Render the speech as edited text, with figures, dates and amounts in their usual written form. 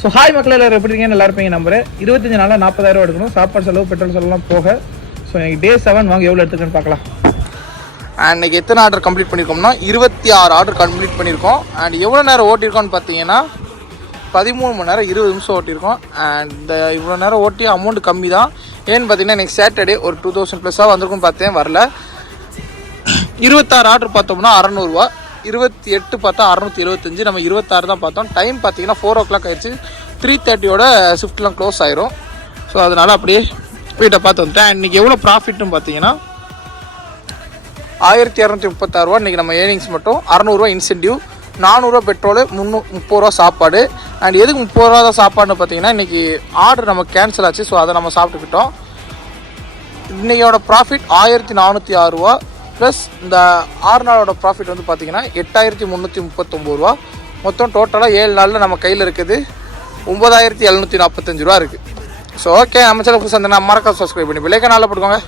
So hi மக்கள் எல்லாரும் எப்படி இருக்கீங்க? நல்லா இருப்பீங்க நம்புறேன். 25 நாளில் 40,000 எடுக்கணும். சாப்பாடு செலவு, பெட்ரோல் செலவுலாம் போக. ஸோ எனக்கு டே 7 வாங்க எவ்வளோ எடுத்துக்கன்னு பார்க்கலாம். அண்ட் இன்றைக்கி எத்தனை ஆர்டர் கம்ப்ளீட் பண்ணியிருக்கோம்னா 26 ஆர்டர் கம்ப்ளீட் பண்ணியிருக்கோம். அண்ட் எவ்வளோ நேரம் ஓட்டியிருக்கோம்னு பார்த்தீங்கன்னா 13 மணி நேரம் 20 நிமிஷம் ஓட்டியிருக்கோம். அண்ட் இந்த இவ்வளோ நேரம் ஓட்டி அமௌண்ட் கம்மி தான். ஏன்னு பார்த்தீங்கன்னா இன்றைக்கி சாட்டர்டே ஒரு 2000 ப்ளஸ்ஸாக வந்திருக்கும் பார்த்தேன், வரல. 26 ஆர்டர் பார்த்தோம்னா 600 ரூபா, 28 பார்த்தா 675. நம்ம 26 தான் பார்த்தோம். டைம் பார்த்தீங்கன்னா 4 o'clock ஆயிடுச்சு. 3:30 ஷிஃப்ட்லாம் க்ளோஸ் ஆயிரும். ஸோ அதனால் அப்படியே வீட்டை பார்த்து வந்துட்டேன். இன்றைக்கி எவ்வளோ ப்ராஃபிட்னு பார்த்தீங்கன்னா 1236 ரூபா. இன்றைக்கி நம்ம ஏர்னிங்ஸ் மட்டும் 600 ரூபா இன்சென்டிவ், 400 ரூபா பெட்ரோலு, 30 ரூபா சாப்பாடு. அண்ட் எதுக்கு 30 ரூபா தான் சாப்பாடுன்னு பார்த்தீங்கன்னா இன்றைக்கி ஆர்டர் நம்ம கேன்சல் ஆச்சு. ஸோ அதை நம்ம சாப்பிட்டுக்கிட்டோம். இன்றைக்கியோட ப்ராஃபிட் 1406 ரூபா ப்ளஸ் இந்த 6 நாளோட ப்ராஃபிட் வந்து பார்த்தீங்கன்னா 8339 ரூபா. மொத்தம் டோட்டலாக 7 நாளில் நம்ம கையில் இருக்குது 9745 ரூபா இருக்குது. ஸோ ஓகே, நம்ம சேனல் புதுசாக இருந்தால் மறக்காம சப்ஸ்கிரைப் பண்ணி பெல் ஐகான் ஆல்ல போட்டுக்கோங்க.